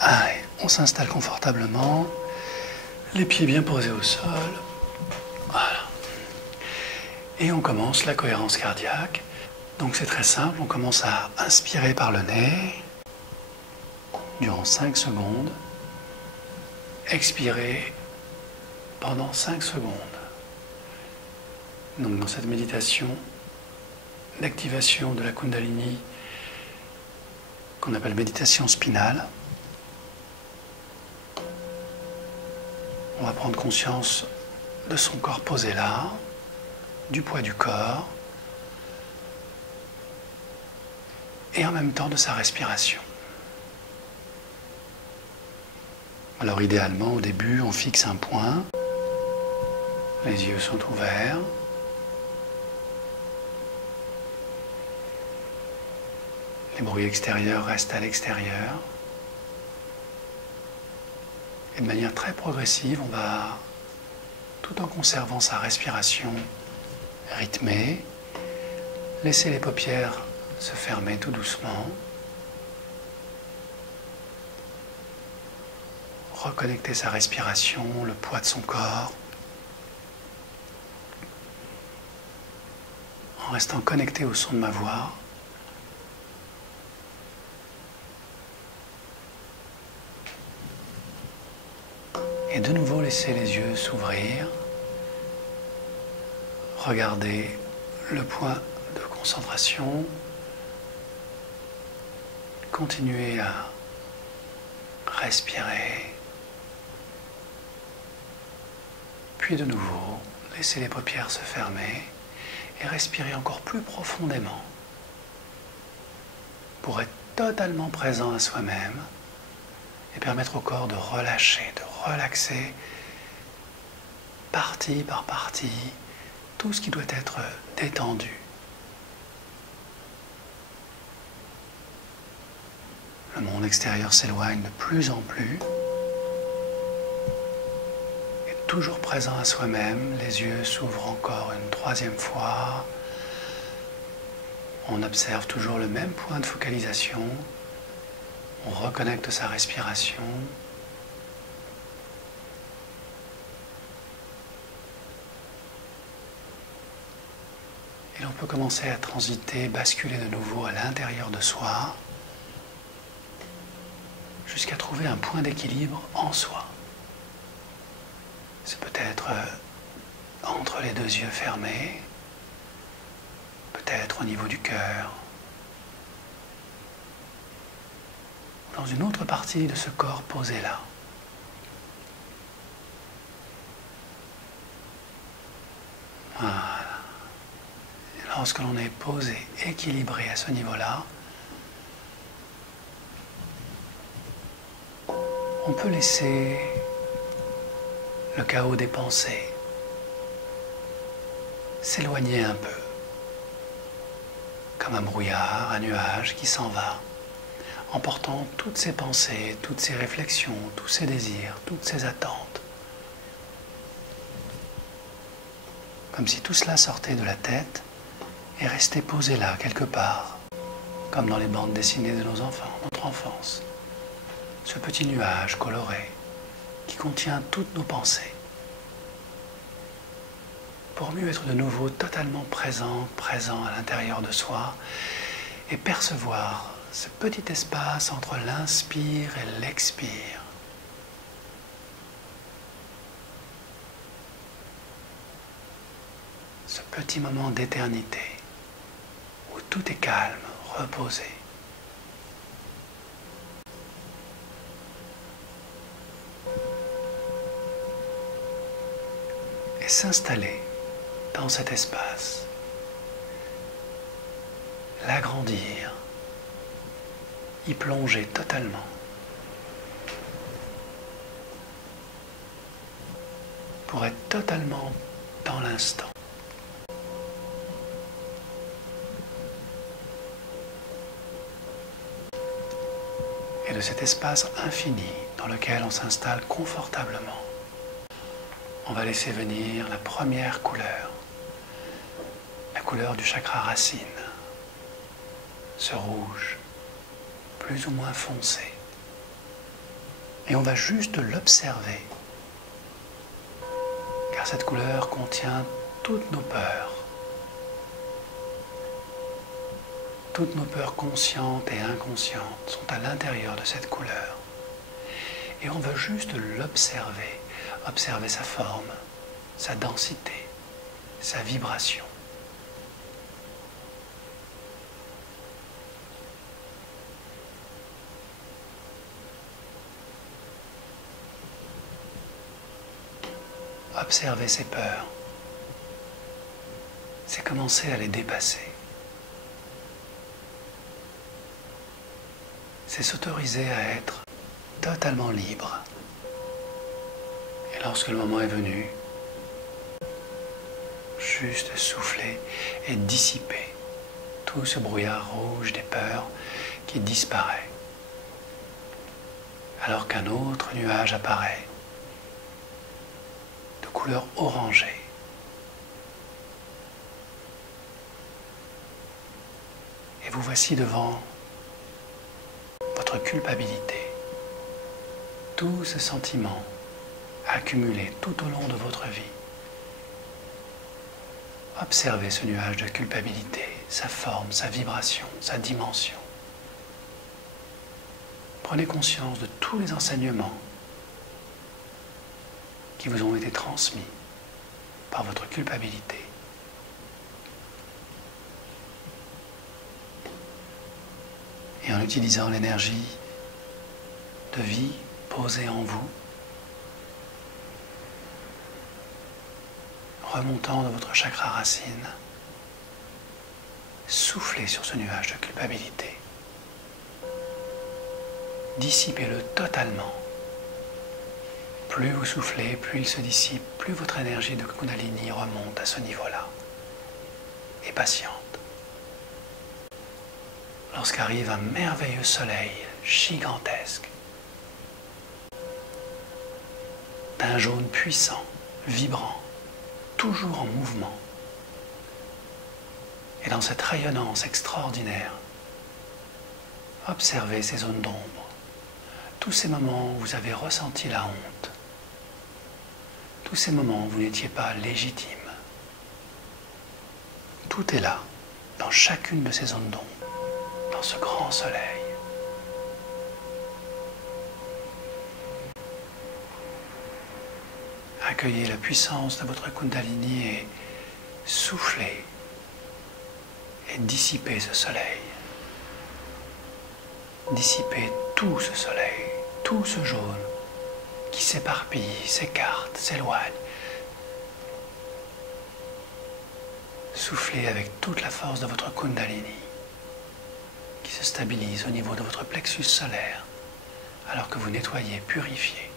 Allez, on s'installe confortablement, les pieds bien posés au sol. Voilà. Et on commence la cohérence cardiaque. Donc c'est très simple, on commence à inspirer par le nez durant 5 secondes, expirer pendant 5 secondes. Donc dans cette méditation d'activation de la Kundalini, qu'on appelle méditation spinale, on va prendre conscience de son corps posé là, du poids du corps, et en même temps de sa respiration. Alors idéalement, au début, on fixe un point, les yeux sont ouverts, les bruits extérieurs restent à l'extérieur, et de manière très progressive, on va, tout en conservant sa respiration rythmée, laisser les paupières se fermer tout doucement, reconnecter sa respiration, le poids de son corps, en restant connecté au son de ma voix. Et de nouveau laisser les yeux s'ouvrir, regarder le point de concentration, continuer à respirer, puis de nouveau laisser les paupières se fermer et respirer encore plus profondément pour être totalement présent à soi-même et permettre au corps de relâcher, de relaxer partie par partie tout ce qui doit être détendu. Le monde extérieur s'éloigne de plus en plus. Et toujours présent à soi-même, les yeux s'ouvrent encore une troisième fois. On observe toujours le même point de focalisation. On reconnecte sa respiration. Et l'on peut commencer à transiter, basculer de nouveau à l'intérieur de soi, jusqu'à trouver un point d'équilibre en soi. C'est peut-être entre les deux yeux fermés, peut-être au niveau du cœur, dans une autre partie de ce corps posé là. Voilà. Et lorsque l'on est posé, équilibré à ce niveau-là, on peut laisser le chaos des pensées s'éloigner un peu, comme un brouillard, un nuage qui s'en va, emportant toutes ces pensées, toutes ces réflexions, tous ces désirs, toutes ces attentes. Comme si tout cela sortait de la tête et restait posé là, quelque part, comme dans les bandes dessinées de nos enfants, notre enfance. Ce petit nuage coloré qui contient toutes nos pensées. Pour mieux être de nouveau totalement présent à l'intérieur de soi et percevoir ce petit espace entre l'inspire et l'expire. Ce petit moment d'éternité où tout est calme, reposé. Et s'installer dans cet espace, l'agrandir, y plonger totalement. Pour être totalement dans l'instant. Et de cet espace infini dans lequel on s'installe confortablement, on va laisser venir la première couleur, la couleur du chakra racine, ce rouge, plus ou moins foncé, Et on va juste l'observer. Car cette couleur contient toutes nos peurs. Toutes nos peurs conscientes et inconscientes sont à l'intérieur de cette couleur. Et on va juste l'observer, observer sa forme, sa densité, sa vibration. Observer ses peurs, c'est commencer à les dépasser. C'est s'autoriser à être totalement libre. Et lorsque le moment est venu, juste souffler et dissiper tout ce brouillard rouge des peurs qui disparaît. Alors qu'un autre nuage apparaît, de couleur orangée. Et vous voici devant votre culpabilité, tous ces sentiments accumulés tout au long de votre vie. Observez ce nuage de culpabilité, sa forme, sa vibration, sa dimension. Prenez conscience de tous les enseignements qui vous ont été transmis par votre culpabilité. Et en utilisant l'énergie de vie posée en vous, remontant de votre chakra racine, soufflez sur ce nuage de culpabilité. Dissipez-le totalement. Plus vous soufflez, plus il se dissipe, plus votre énergie de Kundalini remonte à ce niveau-là. Et patiente. Lorsqu'arrive un merveilleux soleil gigantesque, d'un jaune puissant, vibrant, toujours en mouvement, et dans cette rayonnance extraordinaire, observez ces zones d'ombre, tous ces moments où vous avez ressenti la honte, tous ces moments où vous n'étiez pas légitime. Tout est là, dans chacune de ces zones d'ombre, dans ce grand soleil. Accueillez la puissance de votre Kundalini et soufflez et dissipez ce soleil. Dissipez tout ce soleil, tout ce jaune qui s'éparpille, s'écarte, s'éloigne. Soufflez avec toute la force de votre Kundalini qui se stabilise au niveau de votre plexus solaire alors que vous nettoyez, purifiez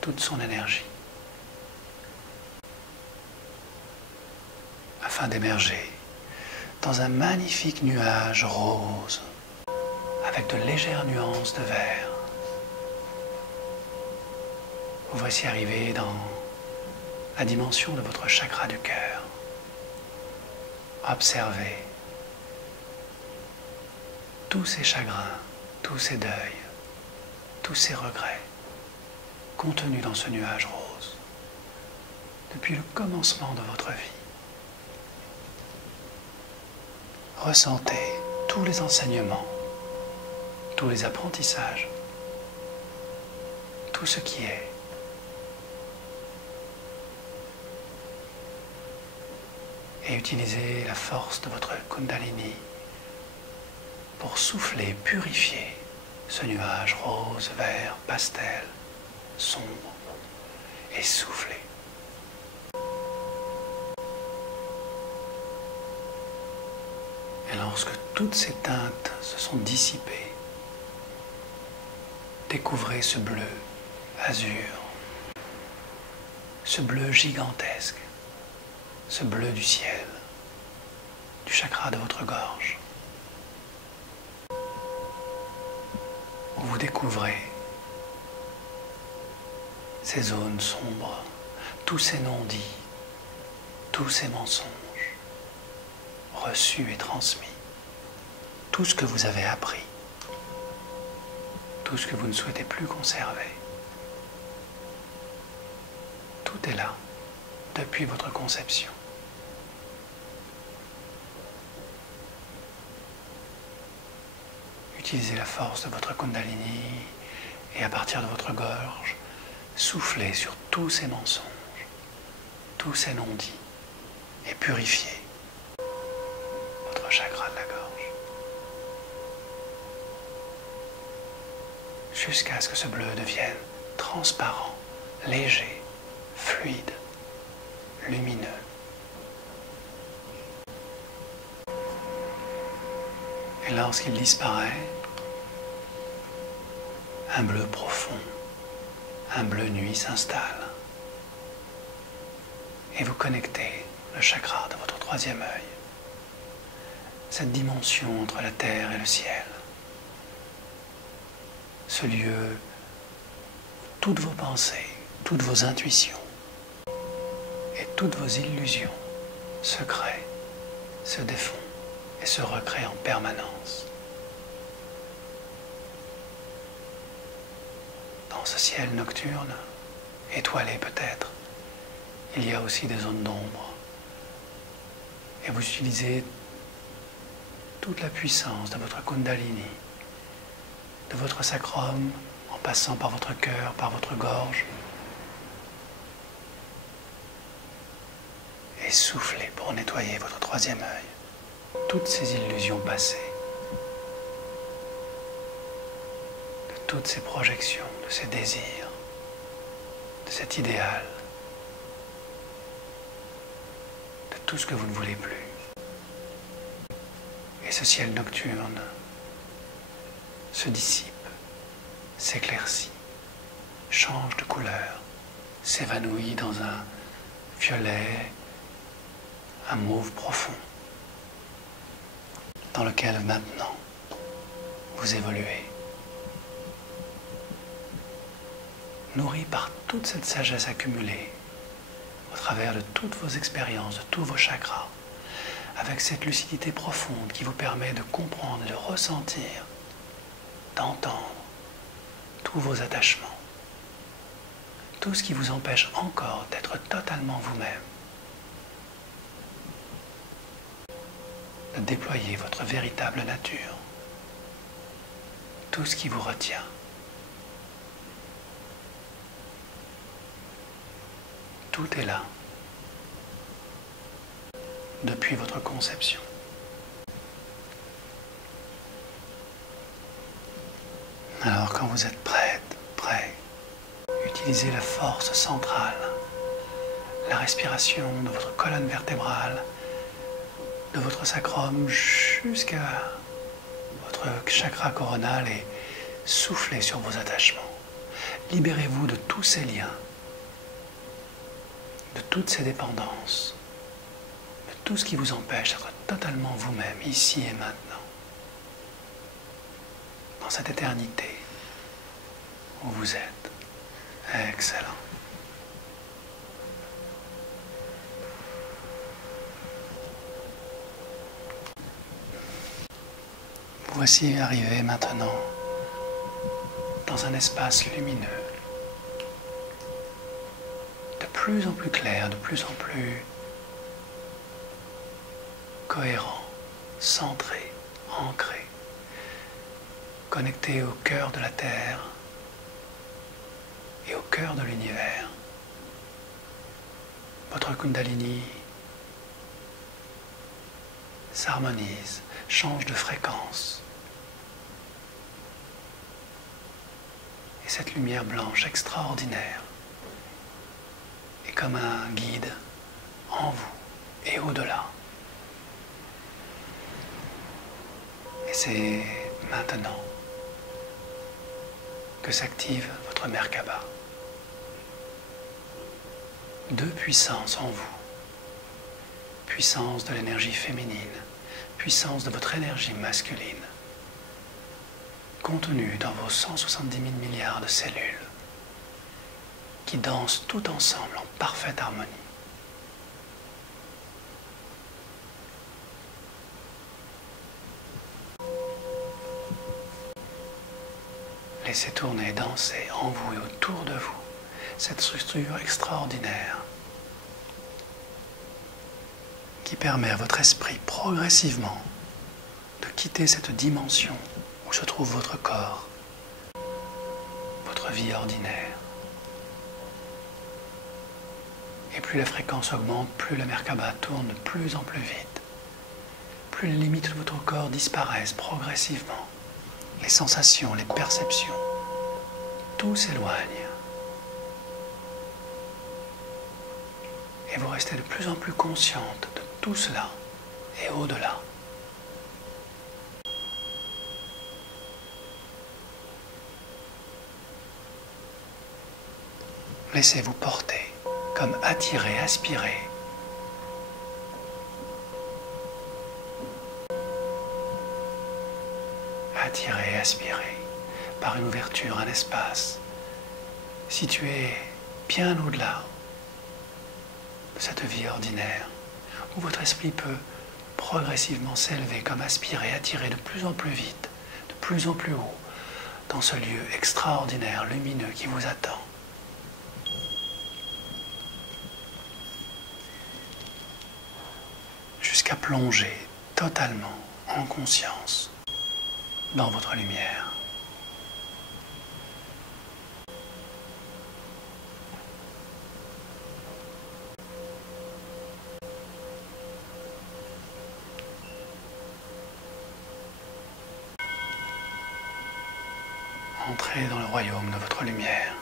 toute son énergie afin d'émerger dans un magnifique nuage rose avec de légères nuances de vert. Vous voici arrivé dans la dimension de votre chakra du cœur. Observez tous ces chagrins, tous ces deuils, tous ces regrets contenus dans ce nuage rose depuis le commencement de votre vie. Ressentez tous les enseignements, tous les apprentissages, tout ce qui est. Et utilisez la force de votre Kundalini pour souffler, purifier ce nuage rose, vert, pastel, sombre, et souffler. Et lorsque toutes ces teintes se sont dissipées, découvrez ce bleu azur, ce bleu gigantesque, ce bleu du ciel, du chakra de votre gorge, où vous découvrez ces zones sombres, tous ces non-dits, tous ces mensonges, reçus et transmis, tout ce que vous avez appris, tout ce que vous ne souhaitez plus conserver. Tout est là, depuis votre conception. Utilisez la force de votre Kundalini et à partir de votre gorge, soufflez sur tous ces mensonges, tous ces non-dits et purifiez votre chakra de la gorge jusqu'à ce que ce bleu devienne transparent, léger, fluide, lumineux. Et lorsqu'il disparaît, un bleu profond, un bleu nuit s'installe et vous connectez le chakra de votre troisième œil, cette dimension entre la terre et le ciel, ce lieu où toutes vos pensées, toutes vos intuitions et toutes vos illusions se créent, se défont et se recréent en permanence. Dans ce ciel nocturne, étoilé peut-être, il y a aussi des zones d'ombre. Et vous utilisez toute la puissance de votre Kundalini, de votre sacrum, en passant par votre cœur, par votre gorge. Et soufflez pour nettoyer votre troisième œil, toutes ces illusions passées, de toutes ces projections, de ces désirs, de cet idéal, de tout ce que vous ne voulez plus. Et ce ciel nocturne se dissipe, s'éclaircit, change de couleur, s'évanouit dans un violet, un mauve profond, dans lequel maintenant vous évoluez. Nourri par toute cette sagesse accumulée, au travers de toutes vos expériences, de tous vos chakras, avec cette lucidité profonde qui vous permet de comprendre, de ressentir, d'entendre tous vos attachements, tout ce qui vous empêche encore d'être totalement vous-même, de déployer votre véritable nature, tout ce qui vous retient. Tout est là, depuis votre conception. Alors quand vous êtes prête, prêt, utilisez la force centrale, la respiration de votre colonne vertébrale, de votre sacrum jusqu'à votre chakra coronal et soufflez sur vos attachements. Libérez-vous de tous ces liens, de toutes ces dépendances, de tout ce qui vous empêche d'être totalement vous-même, ici et maintenant, dans cette éternité où vous êtes. Excellent. Voici arrivé maintenant dans un espace lumineux, de plus en plus clair, de plus en plus cohérent, centré, ancré, connecté au cœur de la Terre et au cœur de l'univers. Votre Kundalini s'harmonise, change de fréquence. Et cette lumière blanche extraordinaire est comme un guide en vous et au-delà. Et c'est maintenant que s'active votre Merkaba. Deux puissances en vous. Puissance de l'énergie féminine, puissance de votre énergie masculine, contenue dans vos 170 000 milliards de cellules, qui dansent tout ensemble en parfaite harmonie. Laissez tourner, danser en vous et autour de vous cette structure extraordinaire qui permet à votre esprit progressivement de quitter cette dimension où se trouve votre corps, votre vie ordinaire. Et plus la fréquence augmente, plus la Merkaba tourne de plus en plus vite, plus les limites de votre corps disparaissent progressivement, les sensations, les perceptions, tout s'éloigne. Et vous restez de plus en plus consciente de tout cela et au-delà. Laissez-vous porter, comme attiré, aspiré. Attiré, aspiré par une ouverture, un espace situé bien au-delà de cette vie ordinaire, où votre esprit peut progressivement s'élever, comme aspiré, attiré de plus en plus vite, de plus en plus haut, dans ce lieu extraordinaire, lumineux qui vous attend. Jusqu'à plonger totalement en conscience dans votre lumière. Entrez dans le royaume de votre lumière.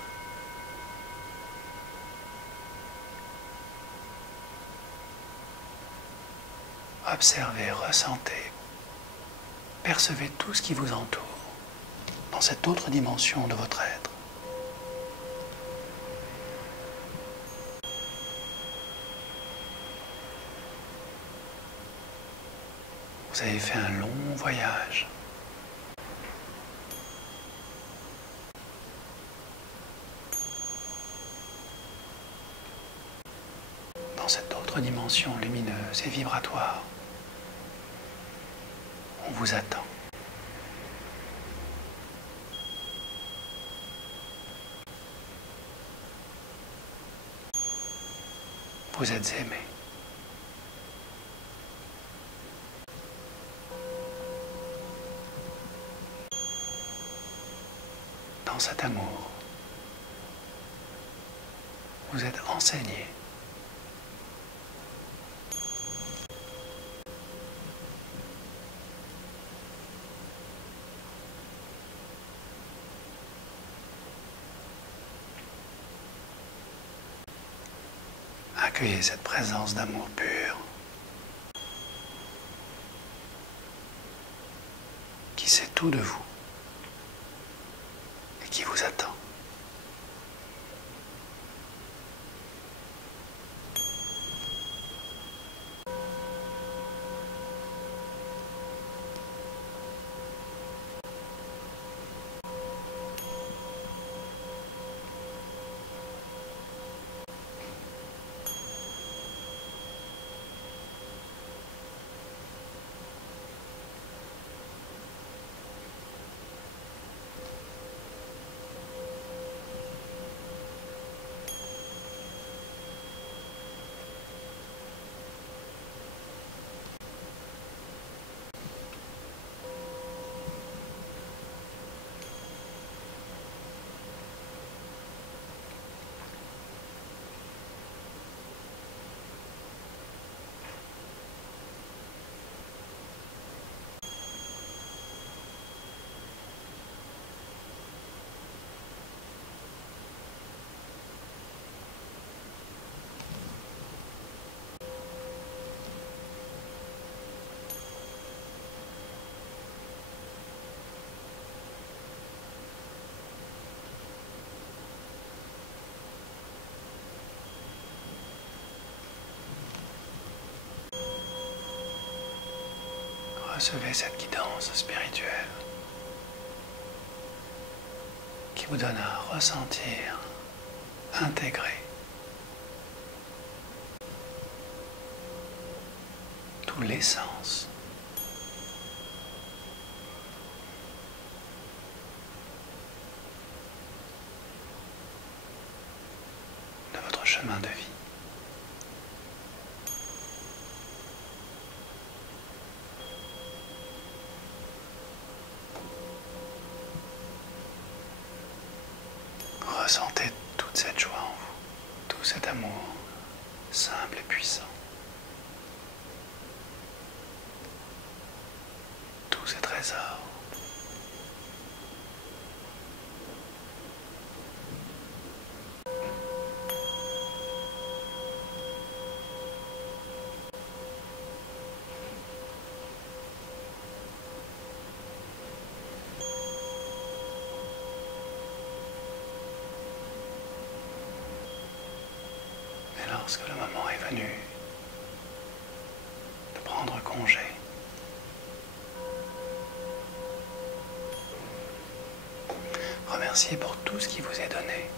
Observez, ressentez, percevez tout ce qui vous entoure dans cette autre dimension de votre être. Vous avez fait un long voyage. Dans cette autre dimension lumineuse et vibratoire. On vous attend. Vous êtes aimé. Dans cet amour, vous êtes enseigné. Accueillez cette présence d'amour pur qui sait tout de vous et qui vous attend. Recevez cette guidance spirituelle qui vous donne à ressentir, intégrer tous les sens. chemin de vie. Ressentez toute cette joie en vous, tout cet amour simple et puissant, tous ces trésors. Lorsque le moment est venu de prendre congé, remerciez pour tout ce qui vous est donné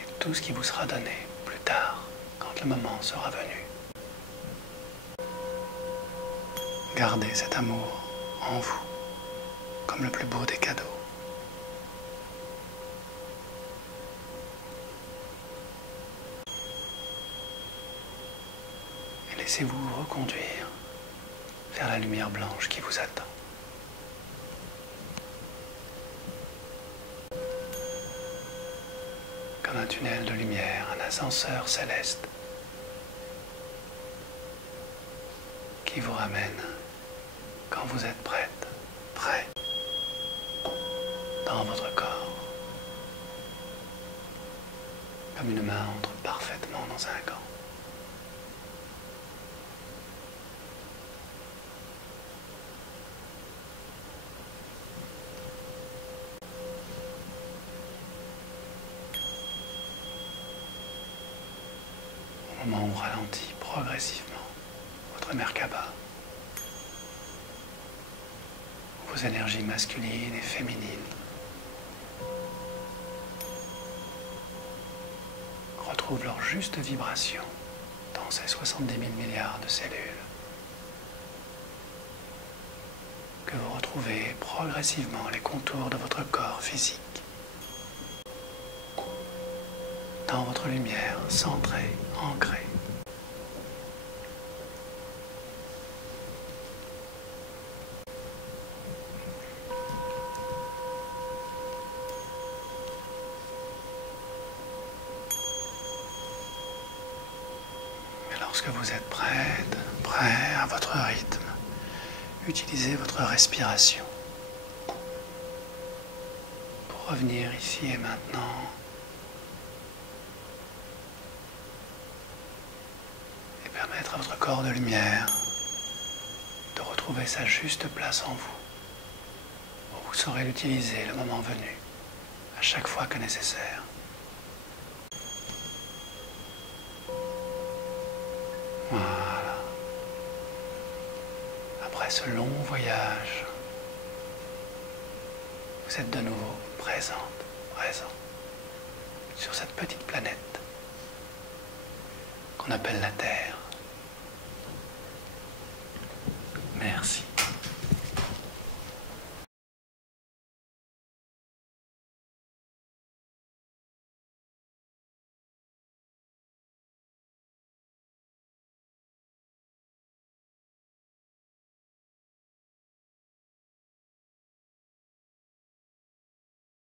et tout ce qui vous sera donné plus tard quand le moment sera venu. Gardez cet amour en vous comme le plus beau des cadeaux. Laissez-vous reconduire vers la lumière blanche qui vous attend. Comme un tunnel de lumière, un ascenseur céleste qui vous ramène quand vous êtes prête, prêt, dans votre corps. Comme une main entre parfaitement dans un gant. Au moment où ralentit progressivement votre Merkaba, vos énergies masculines et féminines retrouvent leur juste vibration dans ces 70 000 milliards de cellules, que vous retrouvez progressivement les contours de votre corps physique, dans votre lumière centrée, ancrée. Et lorsque vous êtes prête, prêt à votre rythme, utilisez votre respiration pour revenir ici et maintenant. Permettre à votre corps de lumière de retrouver sa juste place en vous, où vous saurez l'utiliser le moment venu, à chaque fois que nécessaire. Voilà. Après ce long voyage, vous êtes de nouveau présente, présent, sur cette petite planète qu'on appelle la Terre. Merci.